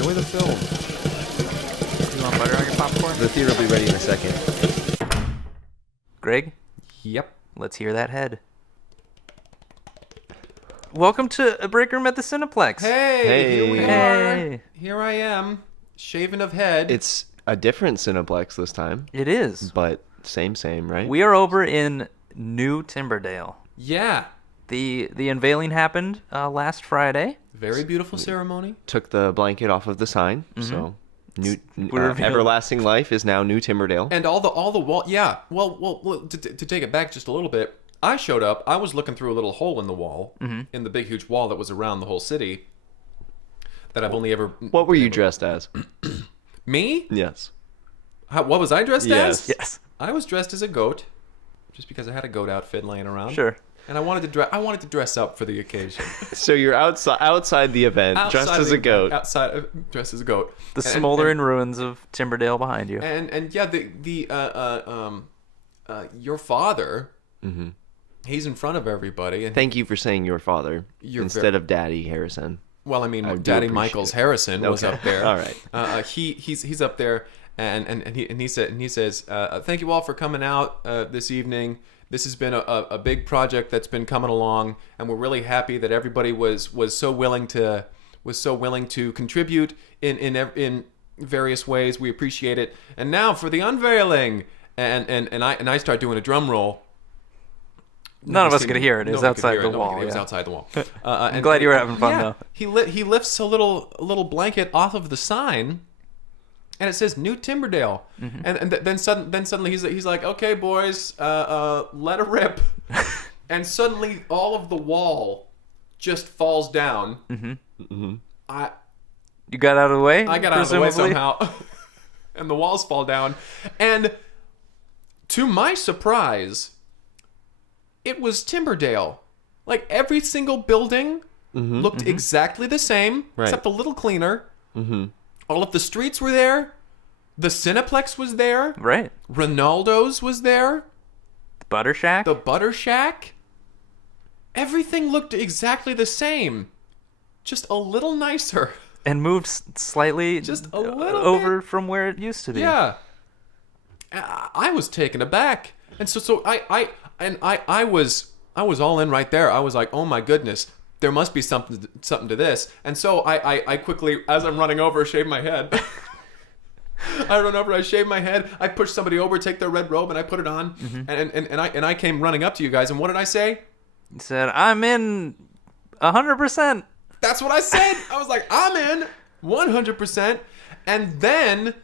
Enjoy the film. You want butter on your popcorn? The theater will be ready in a second. Greg, Yep. let's hear that head. Welcome to a break room at the Cineplex. Hey, here we Hey. are. Here I am, shaven of head. It's a different Cineplex this time, It is. but same, right? We are over in New Timberdale. Yeah. The unveiling happened last Friday. Very beautiful ceremony. Took the blanket off of the sign, so We revealed- Everlasting Life is now New Timberdale. And all the wall. Yeah. Well, to take it back just a little bit, I showed up. I was looking through a little hole in the wall, in the big huge wall that was around the whole city. That I've only ever. What were you dressed as? Me? Yes. What was I dressed Yes. as? Yes. I was dressed as a goat, just because I had a goat outfit laying around. Sure. And I wanted to dress up for the occasion. So you're outside the event, dressed Outside as the a goat. Outside, dressed as a goat. The smoldering ruins of Timberdale behind you. And yeah, your father, he's in front of everybody. And Thank you for saying your father You're instead of Daddy Harrison. well, I mean, do Daddy appreciate Michaels it. Harrison was Okay. up there. All right. He's up there, and he says, thank you all for coming out this evening. This has been a big project that's been coming along, and we're really happy that everybody was so willing to contribute in various ways. We appreciate it. And now for the unveiling, and I start doing a drum roll. None of us could hear it. It was Nobody could outside hear the it. wall. It was yeah. outside the wall. I'm glad you were having fun, though. He lifts a little blanket off of the sign, and it says New Timberdale. And then suddenly he's like, okay, boys, let her rip. And suddenly all of the wall just falls down. You got out of the way? I got out of the way presumably? somehow, and the walls fall down. And to my surprise, it was Timberdale. Like every single building looked exactly the same, Right. except a little cleaner. All of the streets were there. The Cineplex was there. Right. Ronaldo's was there. Butter Shack? The Butter Shack. Everything looked exactly the same, just a little nicer. And moved slightly Just a little over from where it used to be. Yeah. I was taken aback. And so I was all in right there. I was like, "Oh my goodness, there must be something to this." And so I quickly, as I'm running over, shave my head. I run over, I shave my head, I push somebody over, take their red robe, and I put it on. And I came running up to you guys, and what did I say? He said, I'm in 100%. That's what I said. I was like, I'm in 100%. And then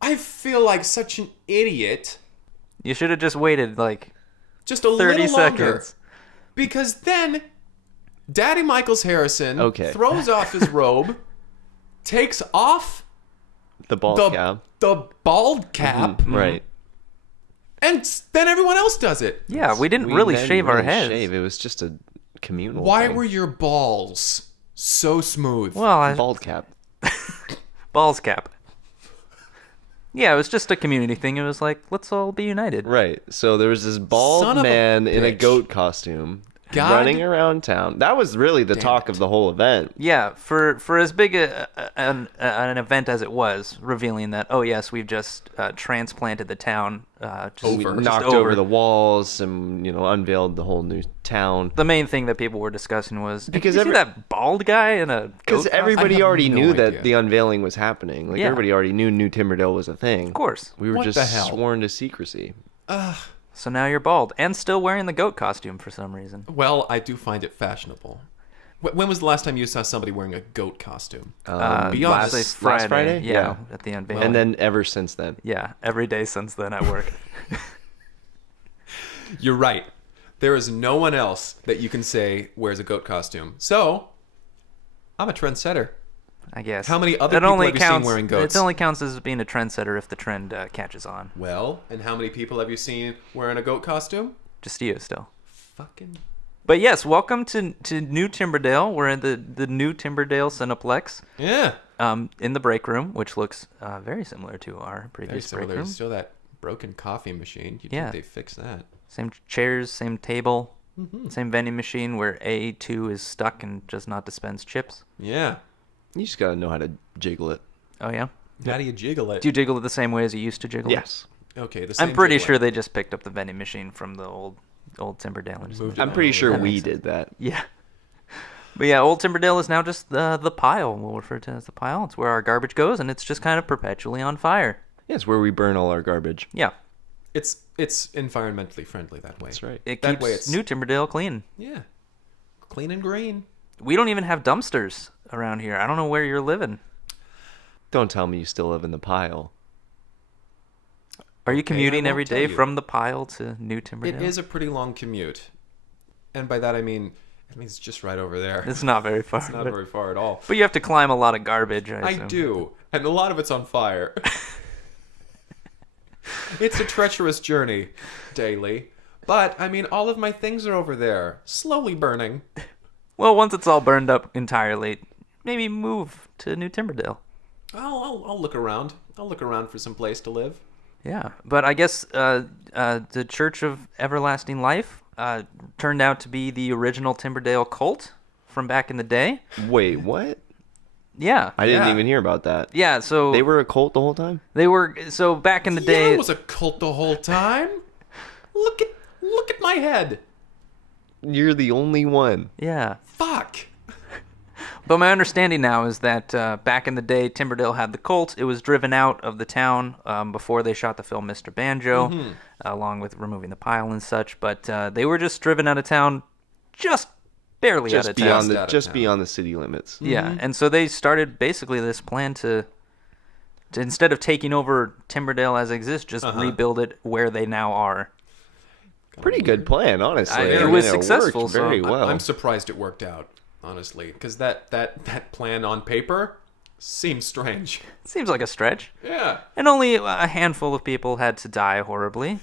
I feel like such an idiot. You should have just waited like Just a 30 little longer. seconds. Because then Daddy Michaels Harrison throws off his robe, takes off The bald cap. the bald cap, Right. and then everyone else does it. Yeah, we didn't really didn't shave our really heads. Shave. It was just a communal Why thing. were your balls so smooth? Well, Bald cap. balls cap. Yeah, it was just a community thing. It was like, let's all be united. Right. So there was this Son bald of a man in a bitch. goat costume God running around town. That was really the talk it. of the whole event. Yeah, for as big an event as it was, revealing that, oh yes, we've just transplanted the town. Just Over. just Knocked over the walls and, unveiled the whole new town. The main thing that people were discussing was, Because did you see that bald guy in a Because goat everybody have already no knew idea. that the unveiling was happening. Like, Yeah. everybody already knew New Timberdale was a thing. Of course. We were What just the hell? sworn to secrecy. So now you're bald and still wearing the goat costume for some reason. Well, I do find it fashionable. When was the last time you saw somebody wearing a goat costume? Beyond last- Say last Friday. Friday? Yeah, Yeah. at the unveiling. And then ever since then. yeah, every day since then at work. You're right. There is no one else that you can say wears a goat costume. So, I'm a trendsetter. I guess. How many other people have you seen wearing goats? It only counts as being a trendsetter if the trend catches on. Well, and how many people have you seen wearing a goat costume? Just you still. Fucking... But yes, welcome to New Timberdale. We're in the New Timberdale Cineplex. Yeah. In the break room, which looks very similar to our Very previous break similar. room. There's still that broken coffee machine. You'd Yeah. think they fixed that. Same chairs, same table, same vending machine where A2 is stuck and does not dispense chips. Yeah. You just gotta know how to jiggle it. Oh yeah. How do you jiggle it? Do you jiggle it the same way as you used to jiggle it? Yes. Okay, the same I'm pretty jiggling. sure they just picked up the vending machine from the old Timberdale and just Moved moved it I'm Yeah, pretty well, sure that we makes did that. Yeah. But yeah, Old Timberdale is now just the pile. We'll refer to it as the pile. It's where our garbage goes, and it's just kind of perpetually on fire. Yeah, it's where we burn all our garbage. Yeah. It's environmentally friendly that way. That's right. It That keeps way it's- New Timberdale clean. Yeah. Clean and green. We don't even have dumpsters around here. I don't know where you're living. Don't tell me you still live in the pile. Are you Okay, commuting I every won't tell day you. from the pile to New Timberdale? It is a pretty long commute. And by that I mean it's just right over there. It's not very far. It's not very far at all. But you have to climb a lot of garbage, I I assume. do. And a lot of it's on fire. It's a treacherous journey daily. But, I mean, all of my things are over there, slowly burning. Well, once it's all burned up entirely, maybe move to New Timberdale. I'll look around. I'll look around for some place to live. Yeah, but I guess the Church of Everlasting Life turned out to be the original Timberdale cult from back in the day. Wait, what? Yeah. I didn't Yeah. even hear about that. Yeah, so They were a cult the whole time? so back in the Yeah, day. it was a cult the whole time. Look at my head. You're the only one. Yeah. Fuck. But my understanding now is that back in the day, Timberdale had the cult. It was driven out of the town before they shot the film Mr. Banjo, along with removing the pile and such. But they were just driven out of town, just barely Just out of town. beyond Just the out of just town. beyond the city limits. Yeah, and so they started basically this plan to instead of taking over Timberdale as it exists, just rebuild it where they now are. Pretty good plan, honestly. It I mean, was it successful, worked so very well. I'm surprised it worked out, honestly, because that plan on paper seems strange. Seems like a stretch. Yeah. And only a handful of people had to die horribly.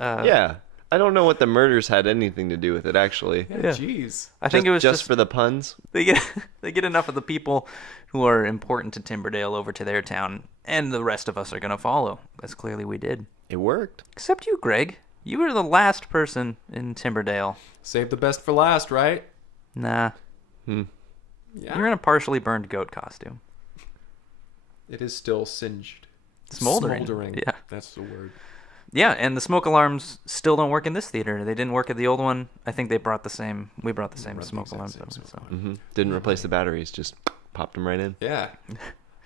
Yeah. I don't know what the murders had anything to do with it, actually. Yeah. Jeez. I think it was just for the puns. they get enough of the people who are important to Timberdale over to their town, and the rest of us are gonna follow, as clearly we did. It worked. Except you, Greg. You were the last person in Timberdale. Save the best for last, right? Nah, Yeah. you're in a partially burned goat costume. It is still singed. Smoldering. Yeah. That's the word. Yeah, and the smoke alarms still don't work in this theater. They didn't work at the old one. I think we brought the same brought the smoke exact alarms. same over, smoke so. Didn't replace the batteries, just popped them right in. Yeah.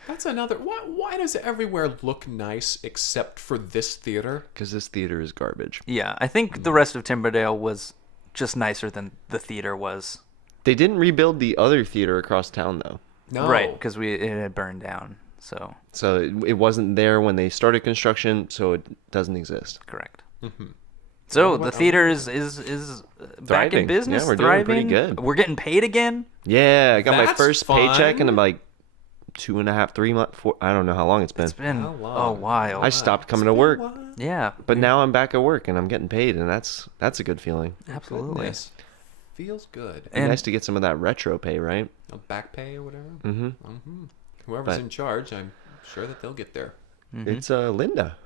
That's another. Why does everywhere look nice except for this theater? Because this theater is garbage. Yeah, I think the rest of Timberdale was just nicer than the theater was. They didn't rebuild the other theater across town, though. No. Right, because it had burned down. So, So it wasn't there when they started construction, so it doesn't exist. correct. So What- the theater is back in Thriving. business, Yeah, we're doing pretty thriving. good. We're getting paid again. Yeah, I got my That's first paycheck fun. in like 2.5, 3 months. I don't know how long it's been. It's been How long? a while. I stopped coming to work, Yeah, but now I'm back at work and I'm getting paid, and that's a good feeling. absolutely. Goodness. Feels good. Be And- nice to get some of that retro pay, right? A back pay or whatever. Mm-hmm. Whoever's But- in charge, I'm sure that they'll get there. It's Linda.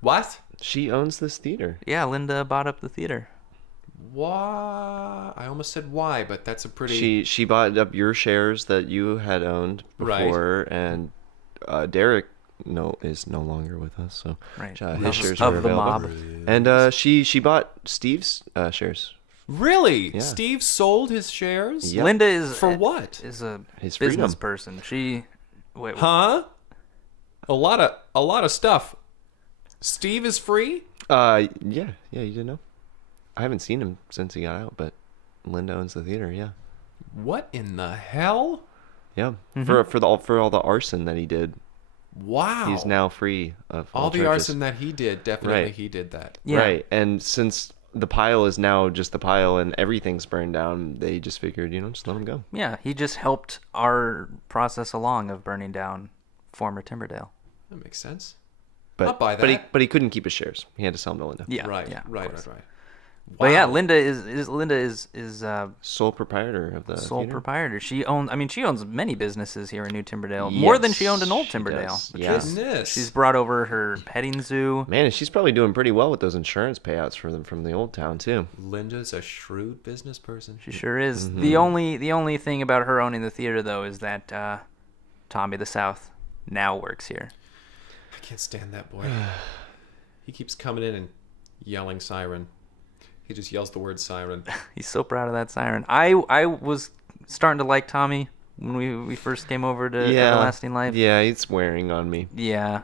What? She owns this theater. Yeah, Linda bought up the theater. Why? I almost said why, but that's a pretty. She bought up your shares that you had owned Right. before, and Derek is no longer with us, so Right. his Of- shares of are the available. mob. And she bought Steve's shares. Really? Yeah. Steve sold his shares? Yep. Linda is For what? Is a His business freedom. person. She wait. Huh? A lot of stuff. Steve is free? Yeah, you didn't know. I haven't seen him since he got out, but Linda owns the theater. Yeah, What in the hell? yeah. Mm-hmm. For all the arson that he did, Wow. he's now free of all the charges. arson that he did, definitely Right. he did that. Yeah. Right, and since the pile is now just the pile and everything's burned down, they just figured, just let him go. Yeah, he just helped our process along of burning down former Timberdale. That makes sense. But I'll buy But that. he couldn't keep his shares. He had to sell them to Linda. Yeah. Right, Yeah. of right. course. But yeah, Wow. Linda is Sole proprietor of the sole theater. proprietor. She owns many businesses here in New Timberdale, more than she owned in Old Yes, she Timberdale. does. Which Yeah. is- Goodness. She's brought over her petting zoo. Man, she's probably doing pretty well with those insurance payouts for them from the old town too. Linda's a shrewd business person. She sure is. Mm-hmm. The only thing about her owning the theater though is that Tommy the South now works here. I can't stand that boy. He keeps coming in and yelling siren. He just yells the word siren. He's so proud of that siren. I was starting to like Tommy when we first came over to Everlasting Life. Yeah, it's wearing on me. Yeah.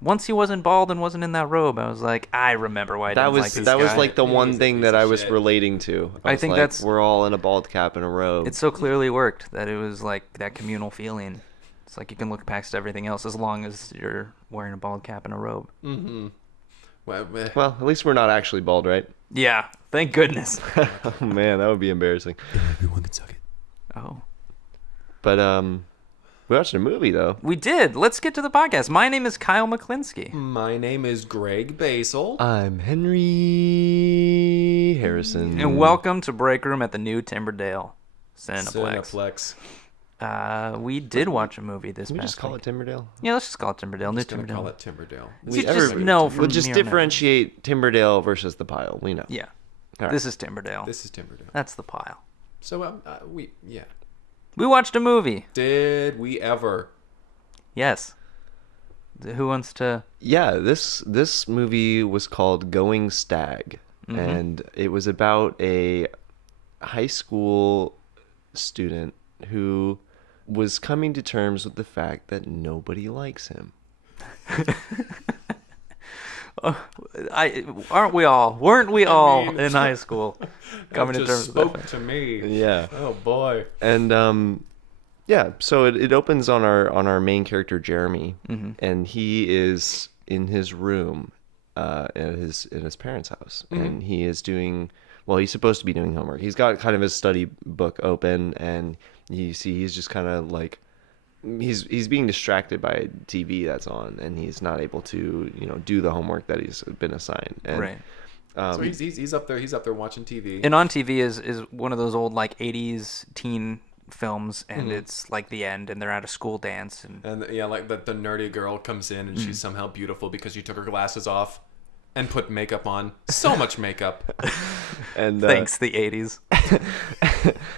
Once he wasn't bald and wasn't in that robe, I was like, I remember why I That didn't was like this that was guy. like the He's one a thing piece that of I was shit. relating to. I was think like, that's- we're all in a bald cap and a robe. It so clearly worked that it was like that communal feeling. It's like you can look past everything else as long as you're wearing a bald cap and a robe. Mm-hmm. Well, Well, at least we're not actually bald, right? Yeah, thank goodness. Oh man, that would be embarrassing. everyone can suck it. Oh. But we watched a movie though. We did. Let's get to the podcast. My name is Kyle McKlinsky. My name is Greg Basil. I'm Henry Harrison. And welcome to Break Room at the New Timberdale Cineplex. Cineplex. We did watch a movie this Can we past just call week. it Timberdale? Yeah, let's just call it Timberdale. New Just gonna Timberdale. call it Timberdale. We just know from We'll just here on out. differentiate Timberdale versus the pile. We know. Yeah. All right. This is Timberdale. This is Timberdale. That's the pile. So we We watched a movie. did we ever? Yes. Who wants to? Yeah, this movie was called Going Stag, Mm-hmm. and it was about a high school student who was coming to terms with the fact that nobody likes him. Aren't we all? Weren't we all mean, in high school coming to Just terms with that spoke fact? to me. Yeah. Oh boy. And yeah, so it opens on our main character Jeremy, Mm-hmm. and he is in his room in his parents' house, Mm-hmm. and he is doing, well, he's supposed to be doing homework. He's got kind of his study book open, and you see he's just kind of like he's being distracted by TV that's on, and he's not able to do the homework that he's been assigned. And, Right. So he's up there. He's up there watching TV. And on TV is one of those old like 80s teen films, and Mm-hmm. it's like the end, and they're at a school dance, and And yeah, like the nerdy girl comes in and she's somehow beautiful because she took her glasses off and put makeup on. So much makeup. and thanks the 80s.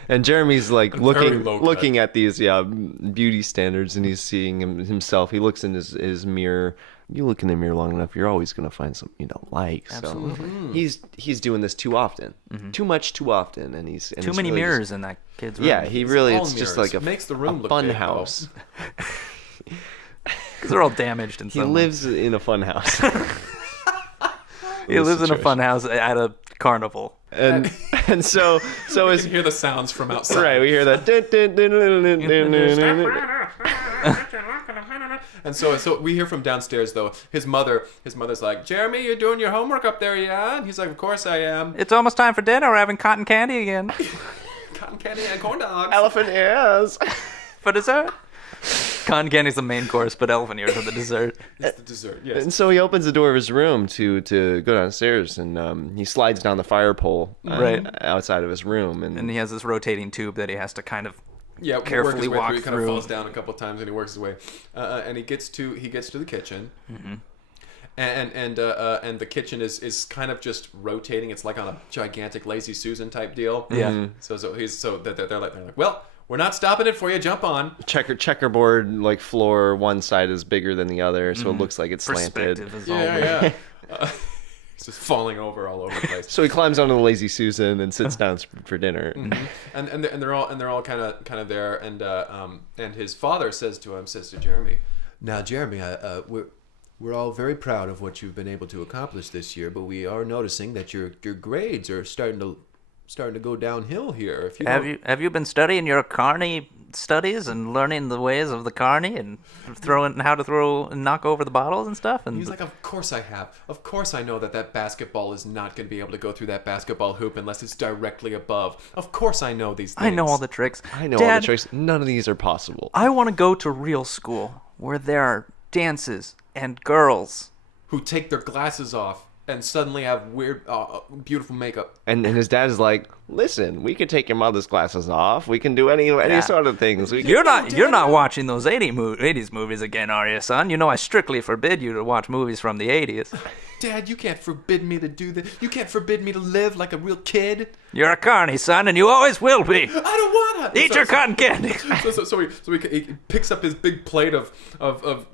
And Jeremy's like Very low cut. looking at these beauty standards, and he's seeing himself. He looks in his mirror. You look in the mirror long enough, you're always gonna find something you don't like. Absolutely. So he's doing this too often, too much, too often, and he's Too many really mirrors in that kid's room. Yeah, he really. all It's just mirrors. like a Makes the room a look fun big, though. house. because they're all damaged in He some way. lives in a fun house. He lives in a situation. fun house at a carnival. and so You as can hear the sounds from outside. right, we hear that. And so we hear from downstairs though. His mother's like, Jeremy, you're doing your homework up there, yeah? And he's like, of course I am. It's almost time for dinner. We're having cotton candy again Cotton candy and corn dogs. Elephant ears. for dessert. Cotton candy's the main course, but elephant ears are the dessert. It's the dessert. Yes. And so he opens the door of his room to go downstairs, and he slides down the fire pole Right. outside of his room, And he has this rotating tube that he has to kind of Yeah, carefully work his way walk through. He kind of through. falls down a couple of times and he works his way, and he gets to the kitchen, and the kitchen is kind of just rotating. It's like on a gigantic Lazy Susan type deal. Yeah. So they're like, well, we're not stopping it for you. Jump on. checkerboard like floor. One side is bigger than the other, so it looks like it's slanted. perspective is all Yeah, weird. yeah. It's just falling over all over the place. So he climbs onto the Lazy Susan and sits down for dinner. And they're all kind of there, and his father says to Jeremy, now Jeremy, we're all very proud of what you've been able to accomplish this year, but we are noticing that your grades are starting to go downhill here. If you don't- Have you been studying your carny studies and learning the ways of the carny and how to throw and knock over the bottles and stuff? And He's like, of course I have. Of course I know that basketball is not going to be able to go through that basketball hoop unless it's directly above. Of course I know these things. I know all the tricks. I know Dad, all the tricks. None of these are possible. I want to go to real school where there are dances and girls. Who take their glasses off. and suddenly have weird, beautiful makeup. And his dad is like, listen, we can take your mother's glasses off. We can do any sort of things. You're not watching those 80s movies again, are you, son? You know I strictly forbid you to watch movies from the 80s. Dad, you can't forbid me to do this. You can't forbid me to live like a real kid. You're a carny, son, and you always will be. I don't wanna Eat your cotton candy. He picks up his big plate of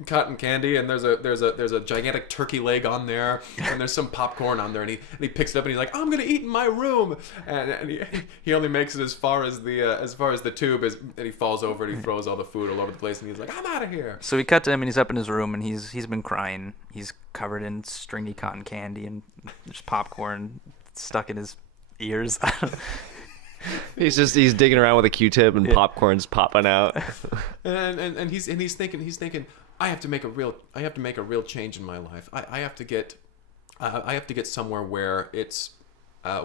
cotton candy, and there's a gigantic turkey leg on there, and there's some popcorn on there, and he picks it up and he's like, I'm gonna eat in my room, and he only makes it as far as the tube is, and he falls over and he throws all the food all over the place, and he's like, I'm out of here. So we cut to him, and he's up in his room, and he's been crying. He's covered in stringy cotton candy and just popcorn stuck in his ears. He's digging around with a Q-tip and popcorn's popping out. and he's thinking, I have to make a real change in my life. I have to get somewhere where it's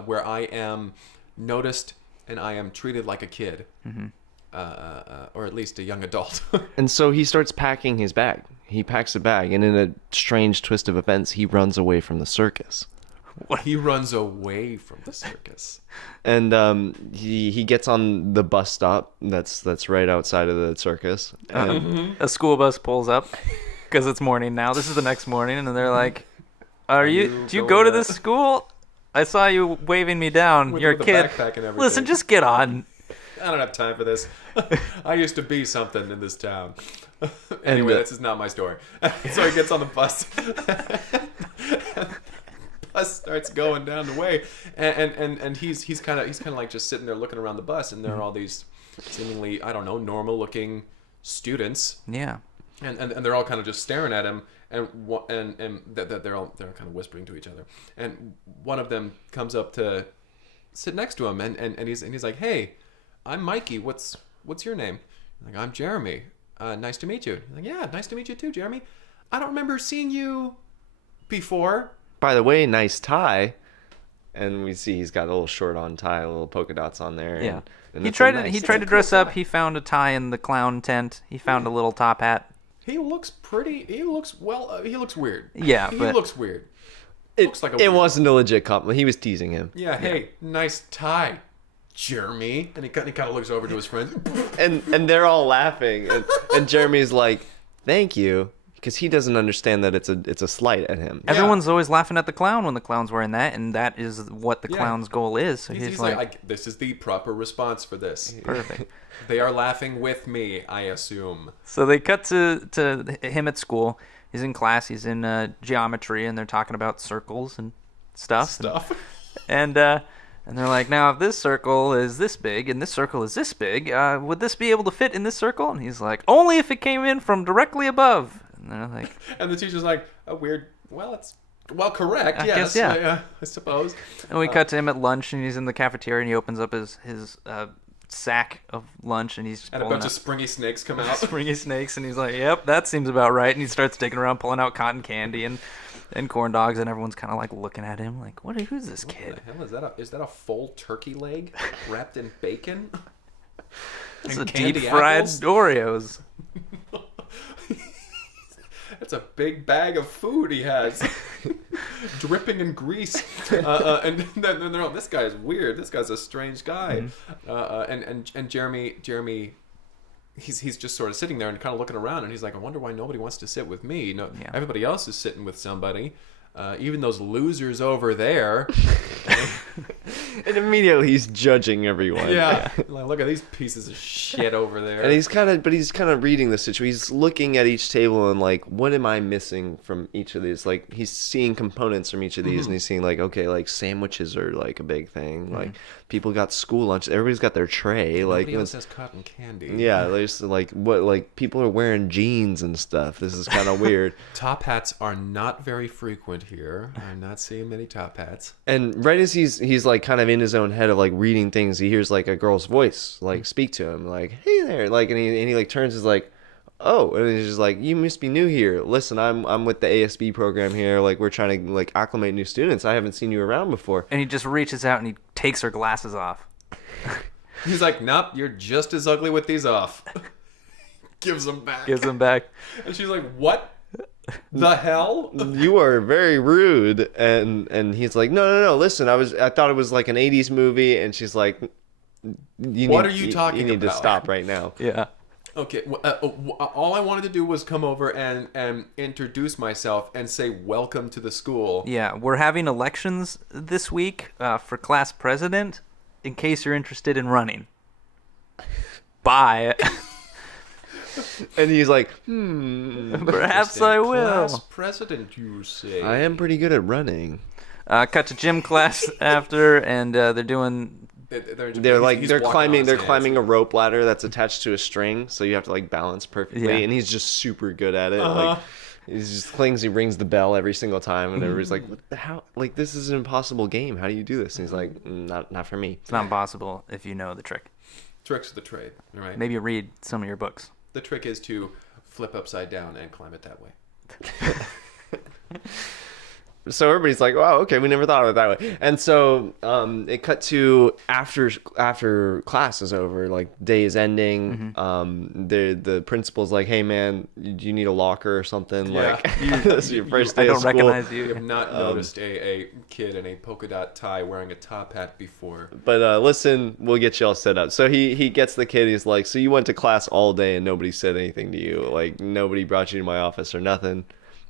where I am noticed and I am treated like a kid. Mm-hmm. Or at least a young adult. And so he starts packing his bag. He packs a bag, and in a strange twist of events, he runs away from the circus. He runs away from the circus. And he gets on the bus stop that's right outside of the circus. And A school bus pulls up because it's morning now. This is the next morning, and they're like, do you go to this school? I saw you waving me down. You're a kid. Backpack and everything. Listen, just get on. I don't have time for this. I used to be something in this town. Anyway, this is not my story. So he gets on the bus. The bus starts going down the way, and he's kind of like just sitting there looking around the bus, and there are all these seemingly, I don't know, normal looking students. Yeah. And they're all kind of just staring at him, and they're kind of whispering to each other. And one of them comes up to sit next to him, and he's like, hey, I'm Mikey. What's your name? I'm like, I'm Jeremy. Nice to meet you. I'm like, yeah, nice to meet you too, Jeremy. I don't remember seeing you before. by the way, nice tie. And we see he's got a little short on tie, a little polka dots on there. Yeah. And He that's tried a to nice he tried tie. to dress up. He found a tie in the clown tent. He found a little top hat. He looks pretty. He looks he looks weird. Yeah, he but- looks weird. It, Looks like a it weirdo. wasn't a legit compliment. He was teasing him. Yeah. Hey, nice tie, Jeremy. And he kind of looks over to his friends. And they're all laughing. And Jeremy's like, thank you. Because he doesn't understand that it's a slight at him. Yeah. Everyone's always laughing at the clown when the clown's wearing that, and that is what the Yeah. clown's goal is. So He's like, this is the proper response for this. perfect. They are laughing with me, I assume. So they cut to him at school. He's in class. He's in geometry, and they're talking about circles and stuff. And they're like, now if this circle is this big and this circle is this big, would this be able to fit in this circle? And he's like, only if it came in from directly above. And they're like, And the teacher's like, correct. I Yes. guess, yeah. I suppose. and we cut to him at lunch, and he's in the cafeteria, and he opens up his sack of lunch, and he's And a pulling bunch out of springy snakes come out. springy snakes, and he's like, yep, that seems about right. And he starts digging around, pulling out cotton candy and corn dogs, and everyone's kind of like looking at him like, who's this kid? What the hell is that? A full turkey leg wrapped in bacon? It's And a candy deep fried apples? Oreos. That's a big bag of food he has, dripping in grease. And then they're all, this guy's weird. This guy's a strange guy. And Jeremy, he's just sort of sitting there and kind of looking around, and he's like, I wonder why nobody wants to sit with me. No, Yeah. Everybody else is sitting with somebody. Even those losers over there. And immediately he's judging everyone. Yeah. Like, look at these pieces of shit over there. And he's kind of reading the situation. He's looking at each table and like, what am I missing from each of these? Like, he's seeing components from each of these, and he's seeing like, okay, like sandwiches are like a big thing. Like, people got school lunch. Everybody's got their tray. Like, Nobody else has cotton candy. yeah, there's like people are wearing jeans and stuff. This is kind of weird. Top hats are not very frequent here. I'm not seeing many top hats. And right as he's like kind of in his own head of like reading things, he hears like a girl's voice like speak to him, like, hey there, like, and he like turns, is like, oh, and he's just like, you must be new here. Listen, I'm with the ASB program here. Like, we're trying to like acclimate new students. I haven't seen you around before. And he just reaches out and he takes her glasses off. He's like, nope, you're just as ugly with these off. Gives them back. Gives them back. And she's like, what? The hell? You are very rude. And he's like, no, listen, I thought it was like an 80s movie. And she's like, What are you talking You need to about? stop right now. Yeah. Okay, all I wanted to do was come over and introduce myself and say welcome to the school. Yeah, we're having elections this week for class president, in case you're interested in running. Bye. And he's like, Perhaps I will. Class president, you say? I am pretty good at running. Cut to gym class after, and they're doing... They're climbing a rope ladder that's attached to a string, so you have to like balance perfectly. Yeah. And he's just super good at it. Like he's just clings. He rings the bell every single time, and everybody's like, "What the hell? Like this is an impossible game. How do you do this?" And he's like, "Not for me." It's not impossible if you know the trick. Tricks of the trade, all right? Maybe read some of your books. The trick is to flip upside down and climb it that way. So everybody's like, "Wow, okay, we never thought of it that way." And so it cut to after class is over, like day is ending. The principal's like, "Hey man, do you need a locker or something?" Yeah. Like this is your first day I don't of school. recognize You you. have not noticed a kid in a polka dot tie wearing a top hat before. But listen, we'll get you all set up. So he gets the kid. He's like, "So you went to class all day and nobody said anything to you? Like nobody brought you to my office or nothing?"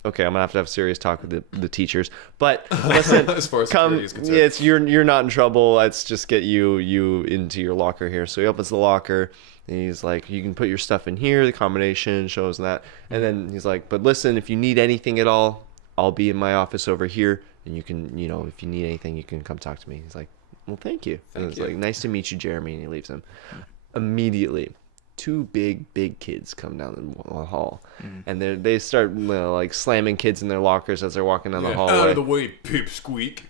Okay, I'm gonna have to have a serious talk with the teachers. But listen, As far as security is concerned. it's you're not in trouble. Let's just get you into your locker here. So he opens the locker. And he's like, "You can put your stuff in here. The combination shows that." And then he's like, "But listen, if you need anything at all, I'll be in my office over here, and you can, if you need anything, you can come talk to me." He's like, "Well, thank you." And it's like, "Nice to meet you, Jeremy." And he leaves him. Immediately, two big kids come down the hall, and they start like slamming kids in their lockers as they're walking down the Out hallway. of the way, pipsqueak.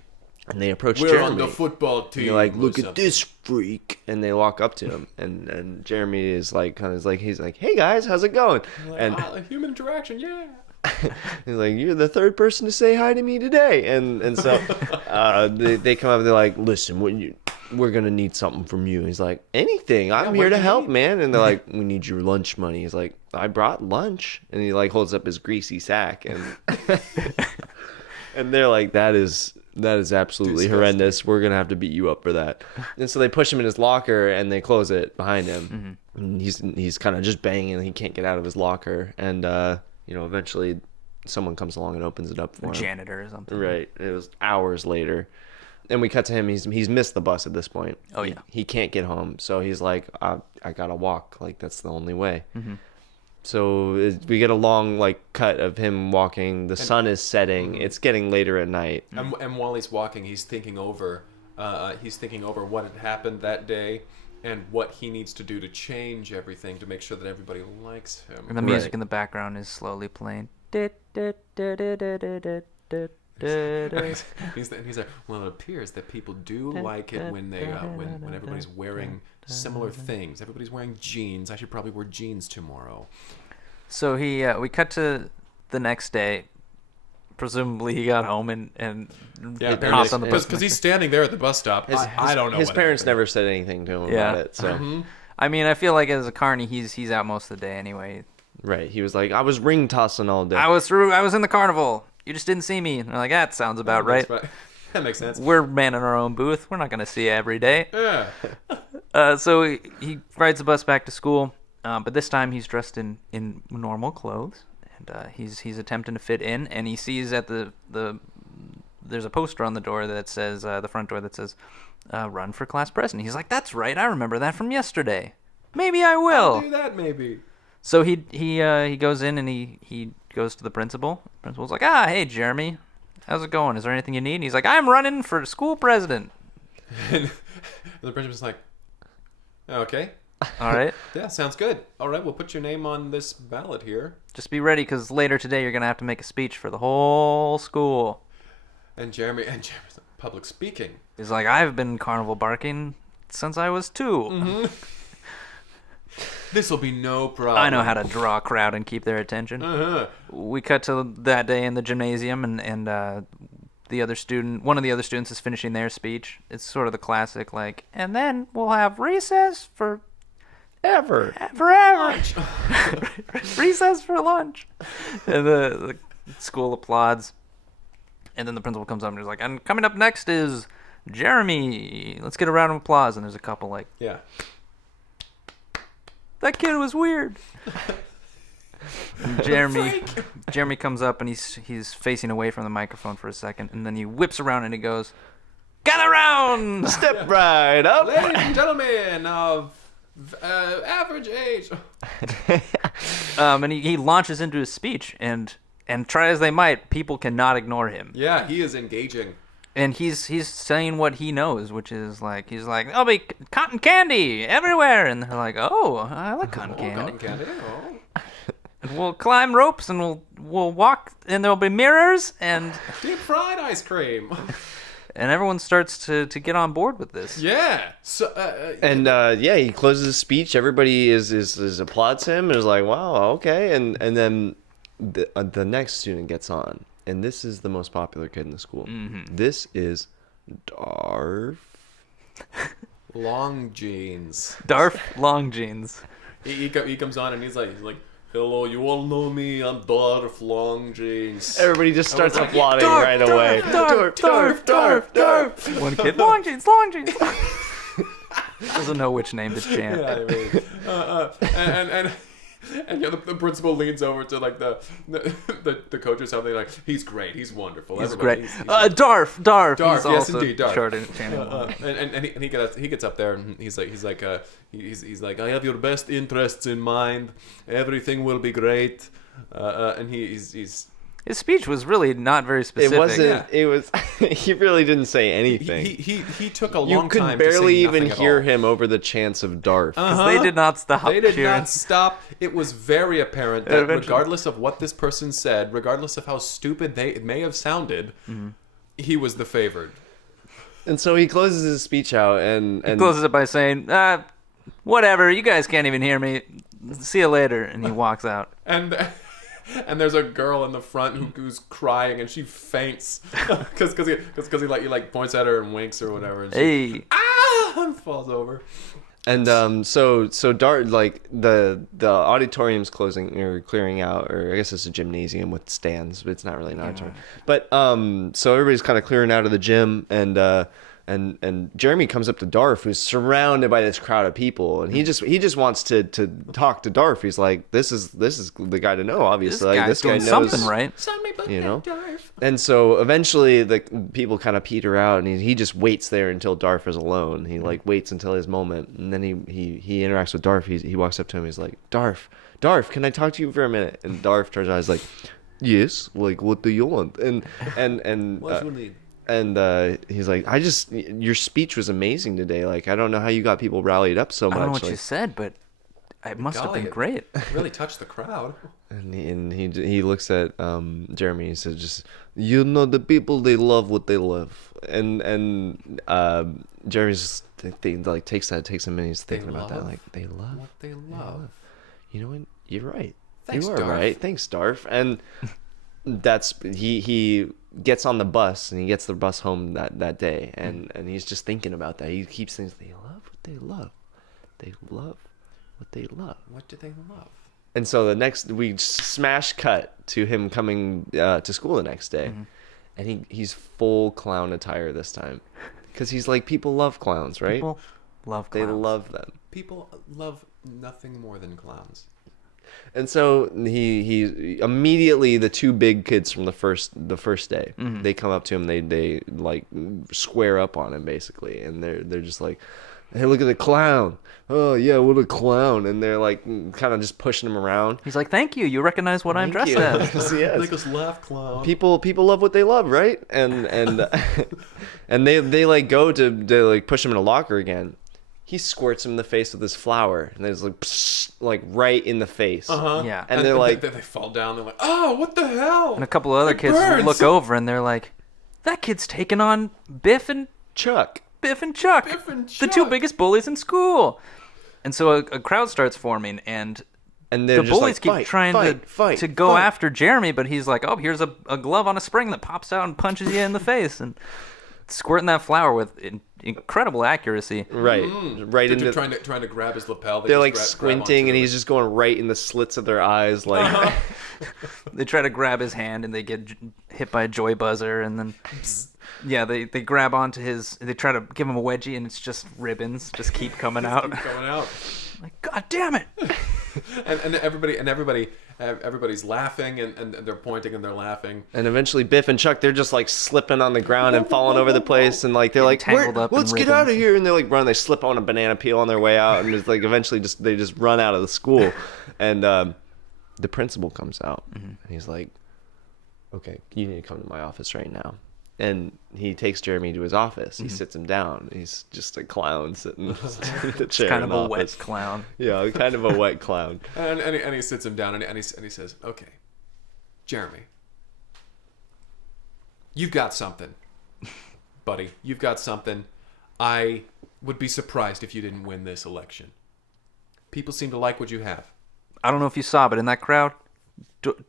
And they approach We're Jeremy. on the football team. And they're like, or "Look at something." this freak!" And they walk up to him, and Jeremy is like, he's like, "Hey guys, how's it going?" Like, And human interaction, yeah. he's like, "You're the third person to say hi to me today." And so they come up and they're like, "Listen, we're gonna need something from you." He's like, "Anything. I'm what here do to you help, need?" man." And they're like, "We need your lunch money." He's like, "I brought lunch." And he like holds up his greasy sack, and and they're like, That is absolutely Disgusting. horrendous. We're gonna have to beat you up for that." And so they push him in his locker and they close it behind him. And he's kind of just banging. He can't get out of his locker. And eventually someone comes along and opens it up for him. Janitor or something. Right. It was hours later. And we cut to him. He's missed the bus at this point. Oh, yeah. He can't get home. So he's like, I gotta walk. Like, that's the only way. So we get a long cut of him walking. The sun is setting. It's getting later at night. And while he's walking, he's thinking over what had happened that day and what he needs to do to change everything to make sure that everybody likes him. And the music Right. in the background is slowly playing. He's like, well, it appears that people do like it when they when everybody's wearing similar things. Everybody's wearing jeans. I should probably wear jeans tomorrow. So we cut to the next day. Presumably he got home and hopped on the bus. because he's standing there at the bus stop. I don't know. His what parents happened. never said anything to him Yeah. about it. So I mean, I feel like as a carny, he's out most of the day anyway. right. He was like, "I was ring tossing all day." I was in the carnival. You just didn't see me. And they're like, that sounds about right. That makes sense. We're manning our own booth. We're not going to see you every day. Yeah. So he rides the bus back to school, but this time he's dressed in normal clothes, and he's attempting to fit in. And he sees at there's a poster on the door that says the front door that says, "Run for class president." He's like, "That's right. I remember that from yesterday. Maybe I will." I'll do that maybe. So he goes in and he goes to the principal. The principal's like, "Hey, Jeremy, how's it going? Is there anything you need?" And he's like, "I'm running for school president." And the principal's like, okay. All right. Yeah, sounds good. All right, we'll put your name on this ballot here. Just be ready, because later today you're going to have to make a speech for the whole school. And Jeremy's like, public speaking. He's like, "I've been carnival barking since I was 2. This will be no problem. I know how to draw a crowd and keep their attention." We cut to that day in the gymnasium, and one of the other students is finishing their speech. It's sort of the classic, and then we'll have recess for Ever. forever. Recess for lunch. And the School applauds. And then the principal comes up and is like, and coming up next is Jeremy. Let's get a round of applause. And there's a couple like, Yeah. that kid was weird. And Jeremy comes up and he's facing away from the microphone for a second, and then he whips around and he goes, "Gather round, Step right up." Ladies and gentlemen of average age. And he launches into his speech, and try as they might, people cannot ignore him. Yeah, he is engaging. And he's saying what he knows, which is like, he's like, "There'll be cotton candy everywhere," and they're like, "Oh, I like cotton candy." Cotton candy. Oh. And we'll climb ropes and we'll walk, and there'll be mirrors, and Deep fried ice cream. and everyone starts to get on board with this. Yeah. So. And he closes his speech. Everybody is applauds him and is like, "Wow, okay." And then the next student gets on, and this is the most popular kid in the school. Mm-hmm. This is Darf. Long jeans. Darf long jeans. He comes on and he's like, "Hello, you all know me. I'm Darf Long Jeans." Everybody just starts like, applauding right away. Darf. One kid, long jeans. Doesn't know which name to chant. Yeah, I mean, and yeah, the principal leans over to like the coach or something, like, "He's great. He's wonderful. He's Everybody- great. he's Darf. Darf, He's yes, also indeed, Darf. chanting. And he gets up there and he's like "I have your best interests in mind. Everything will be great." And he's His speech was really not very It specific. wasn't. Yeah. It was. He really didn't say anything. he took a You long time. could barely to say even nothing at hear all. him over the chants of Darf. They did not stop They did cheering. not stop. It was very apparent that Eventually. regardless of what this person said, regardless of how stupid it may have sounded, he was the favored. And so he closes his speech out and He closes it by saying, "Whatever, you guys can't even hear me. See you later." And he walks out. And there's a girl in the front who's crying and she faints because he like points at her and winks or whatever. And she, Hey, falls over. And so Dart, like the auditorium's closing or clearing out, or I guess it's a gymnasium with stands, but it's not really an auditorium. But so everybody's kind of clearing out of the gym, and Jeremy comes up to Darf, who's surrounded by this crowd of people, and he just wants to talk to Darf. He's like, this is the guy to know, obviously. this Like, guy's guy doing knows something right. you know. And so eventually the people kind of peter out, and he just waits there until Darf is alone. He like waits until his moment, and then he interacts with Darf. He walks up to him. He's like, Darf, can I talk to you for a minute? And Darf turns out, he's like, yes, like, what do you want? And What you need? and he's like, your speech was amazing today. Like, I don't know how you got people rallied up so much. I don't know what like, you said, but it must have Golly, been great. It really touched the crowd. And he looks at Jeremy. He says, "Just, you know, the people, they love what they love." And Jeremy's just takes a minute. He's thinking about that. love Like, they love What they love. You know what? You're right. Thanks, you are Darf. right. Thanks, Darf. And that's he gets on the bus, and he gets the bus home that day, and he's just thinking about that. He keeps thinking, they love what they love. They love what they love. What do they love? And so we smash cut to him coming to school the next day, and he's full clown attire this time, because he's like, people love clowns, right? People love They clowns. love them. People love nothing more than clowns. And so he immediately, the two big kids from the first day, they come up to him, they like square up on him basically, and they're just like, "Hey, look at the clown. Oh yeah, what a clown." And they're like kind of just pushing him around. He's like, "Thank you. You recognize what I'm Thank dressed you. as." Yes. Make us laugh, clown. People love what they love, right? And and they like go to like push him in a locker again. He squirts him in the face with his flower, and there's like, psh, like right in the face. Yeah. And they're like, they fall down. They're like, "Oh, what the hell?" And a couple of other It kids burns. look over and they're like, "That kid's taking on Biff and Chuck. Chuck, Biff and the two Chuck." biggest bullies in school." And so a crowd starts forming, and And they're the just bullies like, keep fight, trying fight, to go fight. after Jeremy, but he's like, "Oh, here's a glove on a spring that pops out and punches you in the face," and squirting that flower with incredible accuracy. Right, right They're into. trying to grab his lapel. They're just like grab squinting, onto and it. he's just going right in the slits of their eyes, like. They try to grab his hand and they get hit by a joy buzzer, and then they grab onto his. They try to give him a wedgie, and it's just ribbons just keep coming out. Keep coming out. Like, God damn it! and everybody's laughing and they're pointing and they're laughing. And eventually Biff and Chuck, they're just like slipping on the ground and falling over the place, and like they're like, tangled up in let's get ribbons. out of here, and they're like run. They slip on a banana peel on their way out, and it's like eventually they just run out of the school, and the principal comes out and he's like, okay, you need to come to my office right now. And he takes Jeremy to his office. He sits him down. He's just a clown sitting in the chair. Kind of in the a wet office. clown. Yeah, kind of a wet clown. And he sits him down and he says, okay, Jeremy, you've got something, buddy. You've got something. I would be surprised if you didn't win this election. People seem to like what you have. I don't know if you saw, but in that crowd,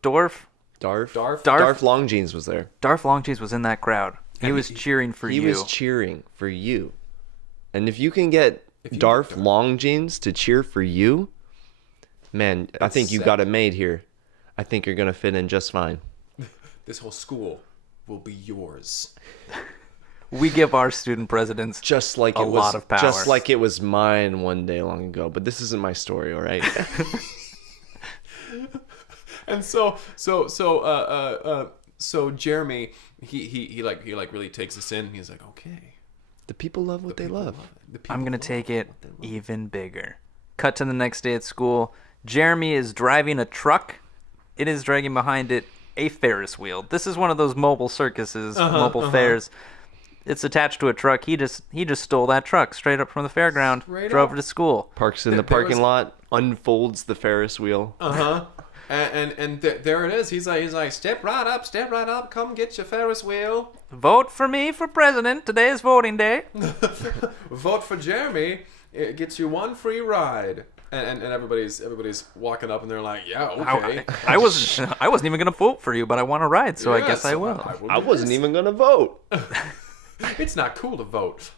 Darth Darth Darth Longjeans was there. Longjeans was in that crowd. He was cheering for you. He was cheering for you. And if you can get Darth Longjeans to cheer for you, man, I think you got it made here. I think you're going to fit in just fine. This whole school will be yours. We give our student presidents Just like a lot of power. Just like it was mine one day long ago. But this isn't my story, all right? And so Jeremy, he really takes this in. And he's like, okay, The people love what they love. I'm going to take it even bigger. Cut to the next day at school. Jeremy is driving a truck. It is dragging behind it a Ferris wheel. This is one of those mobile circuses, mobile fairs. It's attached to a truck. He just stole that truck straight up from the fairground, drove it to school. Parks in the parking lot, unfolds the Ferris wheel. And there it is. He's like, step right up, come get your Ferris wheel. Vote for me for president. Today is voting day. Vote for Jeremy. It gets you one free ride. And everybody's walking up and they're like, yeah, okay. I wasn't even gonna vote for you, but I want to ride, so I guess I will. I wasn't even going to vote. It's not cool to vote.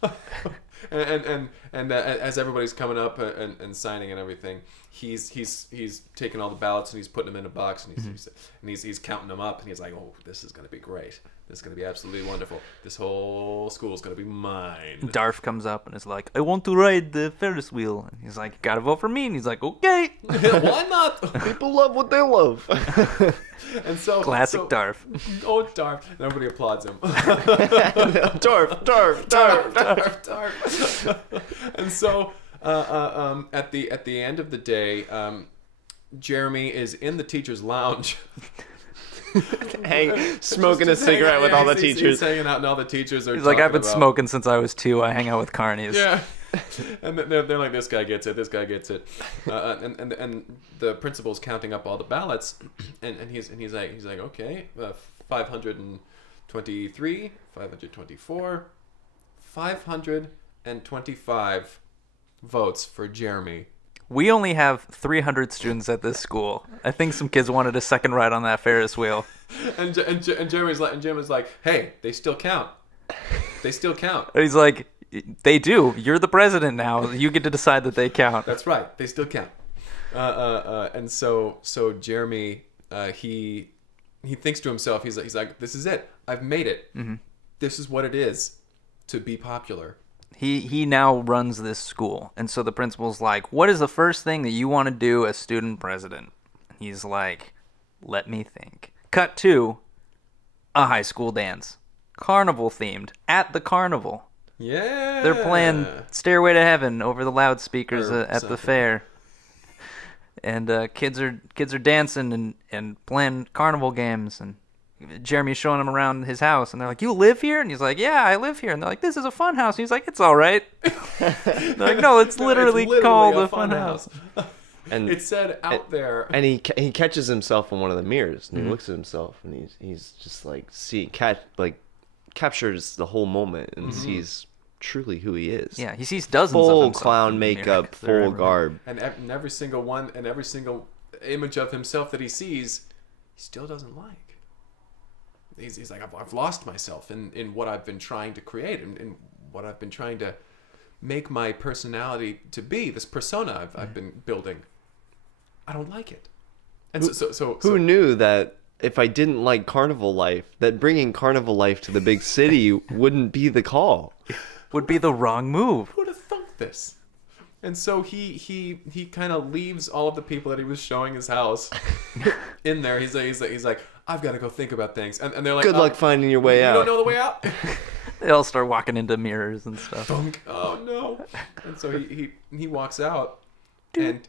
and as everybody's coming up and signing and everything, he's taking all the ballots and he's putting them in a box and he's counting them up and he's like, oh, this is gonna be great. This is gonna be absolutely wonderful. This whole school is gonna be mine. Darth comes up and is like, I want to ride the Ferris wheel. And he's like, gotta vote for me. And he's like, okay. Why not? People love what they love. And so Classic Darth. Oh, Darth! And everybody applauds him. Darth. And so at the end of the day, Jeremy is in the teacher's lounge. Smoking a cigarette with all the teachers. He's hanging out and all the teachers are He's like, I've been talking about- smoking since I was 2. I hang out with carnies. Yeah. And they're like, this guy gets it, this guy gets it. And the principal's counting up all the ballots, and he's like, okay, 523, 524, 525 votes for Jeremy. We only have 300 students at this school. I think some kids wanted a second ride on that Ferris wheel. And Jeremy's like, hey, they still count. They still count. He's like, they do. You're the president now. You get to decide that they count. That's right. They still count. And so Jeremy, he thinks to himself, he's like, this is it. I've made it. Mm-hmm. This is what it is to be popular. He now runs this school. And so the principal's like, what is the first thing that you want to do as student president? He's like, let me think. Cut to a high school dance. Carnival themed. At the carnival. Yeah. They're playing Stairway to Heaven over the loudspeakers at the fair. And kids are dancing and playing carnival games, and Jeremy's showing them around his house, and they're like, you live here? And he's like, yeah, I live here. And they're like, this is a fun house. And he's like, it's all right. They're like, no, it's literally called a fun house. And it said out there. And he catches himself in one of the mirrors, and he looks at himself, and he's just like captures the whole moment and sees truly who he is. Yeah, he sees dozens of full himself clown in the mirror, makeup, 'cause they're full garb. And every single one and every single image of himself that he sees, he still doesn't like. He's like, I've lost myself in what I've been trying to create and in what I've been trying to make my personality to be, this persona I've been building. I don't like it. And Who knew that if I didn't like carnival life, that bringing carnival life to the big city wouldn't be the call? Would be the wrong move. Who'd have thunk this? And so he kind of leaves all of the people that he was showing his house in there. He's like, I've got to go think about things. And they're like, Good luck finding your way out. You don't know the way out? They all start walking into mirrors and stuff. Thunk. Oh no! And so he walks out, and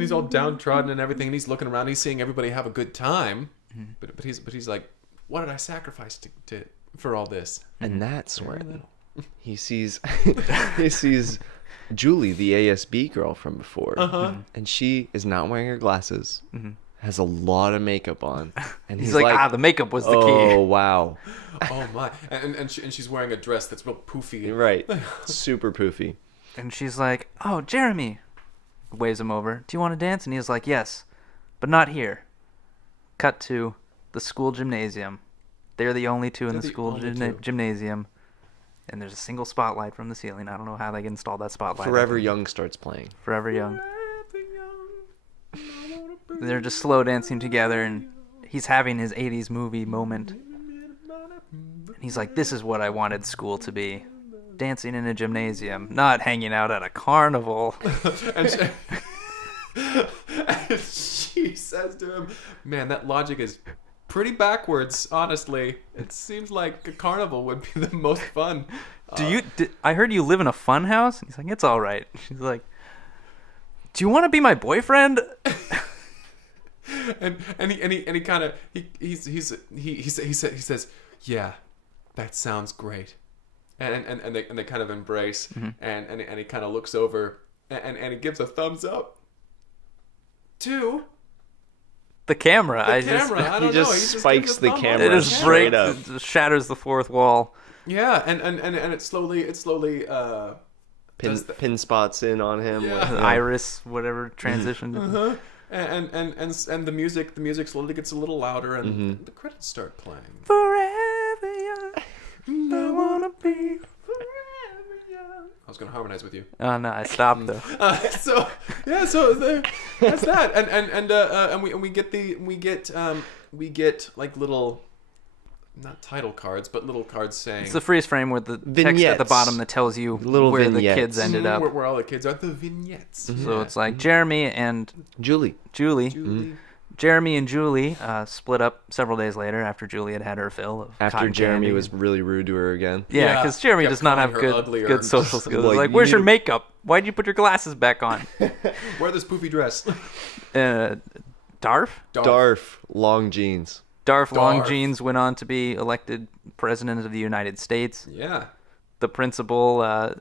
he's all downtrodden and everything. And he's looking around. He's seeing everybody have a good time, but he's like, what did I sacrifice to for all this? And that's when he sees Julie, the ASB girl from before, and she is not wearing her glasses, has a lot of makeup on, and He's like, the makeup was the key. Oh wow, Oh my! And she's wearing a dress that's real poofy. right, super poofy. And she's like, oh, Jeremy. Waves him over. Do you want to dance? And he's like, yes, but not here. Cut to the school gymnasium. They're the only two in the school gymnasium. And there's a single spotlight from the ceiling. I don't know how they installed that spotlight. Forever Young starts playing. Forever Young. They're just slow dancing together, and he's having his 80s movie moment. And he's like, this is what I wanted school to be. Dancing in a gymnasium, not hanging out at a carnival. and she says to him, man, that logic is pretty backwards, honestly. It seems like a carnival would be the most fun. I heard you live in a fun house? He's like, it's all right. She's like, do you want to be my boyfriend? and he kind of he says, yeah, that sounds great. And they kind of embrace, and he kind of looks over, and he gives a thumbs up to the camera. I don't know. He just spikes the camera. It just straight up. breaks, it shatters the fourth wall. Yeah, and it slowly Pin spots in on him. Yeah. With, Iris, whatever transition. And the music slowly gets a little louder, and the credits start playing. Forever young. I wanna be forever young. I was gonna harmonize with you. Oh no, I stopped though. That's that. And we get like little, not title cards, but little cards saying It's the freeze frame with the text at the Vignettes. bottom that tells you Little where vignettes. the kids ended up. where all the kids are. The vignettes. So it's like Jeremy and Julie. Julie. Jeremy and Julie split up several days later after Julie had her fill of After cotton Jeremy candy. was really rude to her again. Yeah, Yeah, because Jeremy kept does not have calling her uglier. good social skills. Like, Like, you where's your need to- makeup? Why'd you put your glasses back on? Wear this poofy dress. Darf? Darf, long jeans. Darf Long Darf. Jeans went on to be elected president of the United States. Yeah. The principal,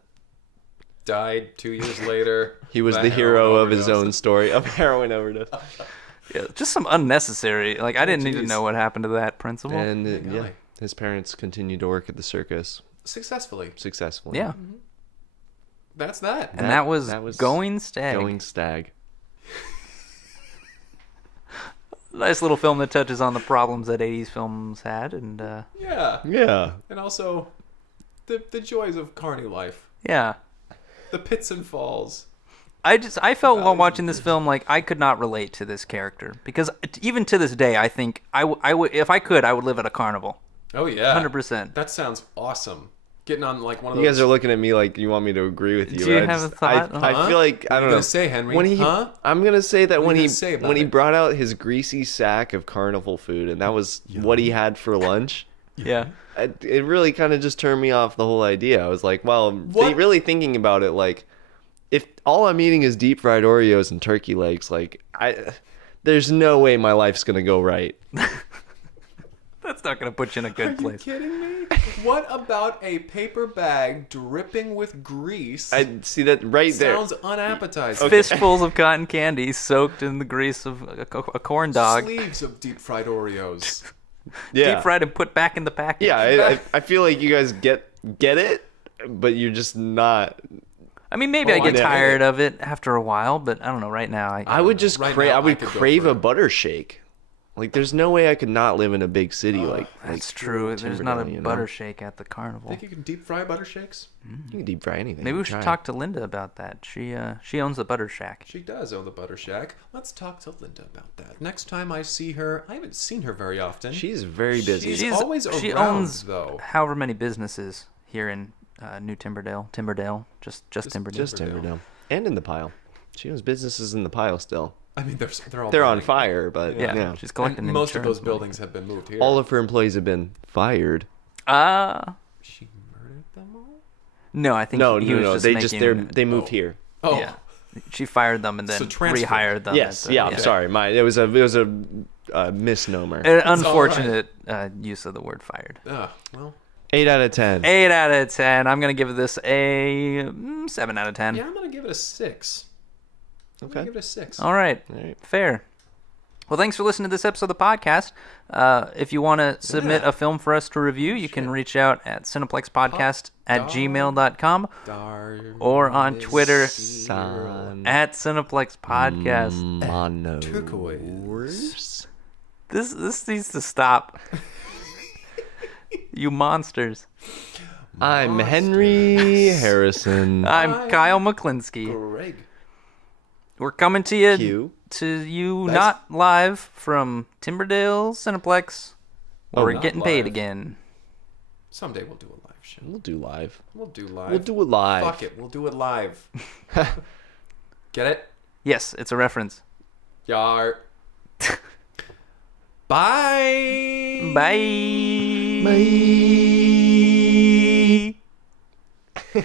Died 2 years later. He was by the hero heroin of his overdose. own story of heroin overdose. yeah, just some unnecessary. Like, I didn't need to geez. know what happened to that principal. And Yeah, yeah, golly. his parents continued to work at the circus Successfully. successfully. Yeah, That's that. and that was Going Stag. Going Stag. Nice little film that touches on the problems that 80s films had, and Yeah. Yeah. And also the joys of carny life. yeah. The pits and falls. I felt while Valleys watching and this film like I could not relate to this character because even to this day I think I would if I could I would live at a carnival. Oh yeah. 100%. That sounds awesome. Getting on like one of You those. guys are looking at me like you want me to agree with you. Do you I have just- a thought? I feel like I What are don't you know. gonna say, Henry? When he, Huh? I'm gonna say that What when are you he gonna say about when he it? brought out his greasy sack of carnival food and that was what he had for lunch. Yeah. It really kind of just turned me off the whole idea. I was like, well, What? really thinking about it, like, if all I'm eating is deep fried Oreos and turkey legs, like, there's no way my life's gonna go right. That's not going to put you in a Are good you place. kidding me? What about a paper bag dripping with grease? I see that right there. Sounds unappetizing. Fistfuls of cotton candy soaked in the grease of a corn dog, Sleeves of deep fried Oreos. Yeah, deep fried and put back in the package. yeah. I feel like you guys get it, but you're just not. I mean, maybe Oh, I get I know. tired of it after a while, but I don't know. Right now, I would just Right crave. now, I I would could go crave for a it. butter shake. Like, there's no way I could not live in a big city like That's true. There's not a Timberdale, butter shake at the carnival. Think you can deep fry butter shakes? You can deep fry anything. Maybe we Try should it. talk to Linda about that. She owns the Butter Shack. She does own the Butter Shack. Let's talk to Linda about that. Next time I see her, I haven't seen her very often. She's very busy. She's always She around, owns though. however many businesses here in New Timberdale, just Timberdale. Just Timberdale. And in the pile. She owns businesses in the pile still. I mean, they're all They're on burning. fire, but Yeah, yeah. she's collecting And most of insurance those money. buildings have been moved here. All of her employees have been fired. She murdered them all? No, I think No, he was just they making, they moved here. Oh, Yeah, she fired them and then So transfer. rehired them. Yes, at the- yeah. I'm sorry, it was a misnomer. An unfortunate use of the word fired. Well, 8 out of 10. 8 out of 10. I'm gonna give this a 7 out of 10. yeah, I'm going to give it a 6. I'm going Okay. to give it a 6. All right. All right. Fair. Well, thanks for listening to this episode of the podcast. If you want to submit a film for us to review, you can reach out at cineplexpodcast@gmail.com or on Twitter Son. at Cineplex Podcast. Mono. Turquoise. This needs to stop. You monsters. I'm Henry Harrison. I'm Kyle McKlinsky. Greg. We're coming to you Q. not live from Timberdale Cineplex. We're not getting paid live. again. Someday we'll do a live show. We'll do live. We'll do live. We'll do it live. Fuck it. We'll do it live. Get it? Yes, it's a reference. Yar. Bye. Bye. Bye.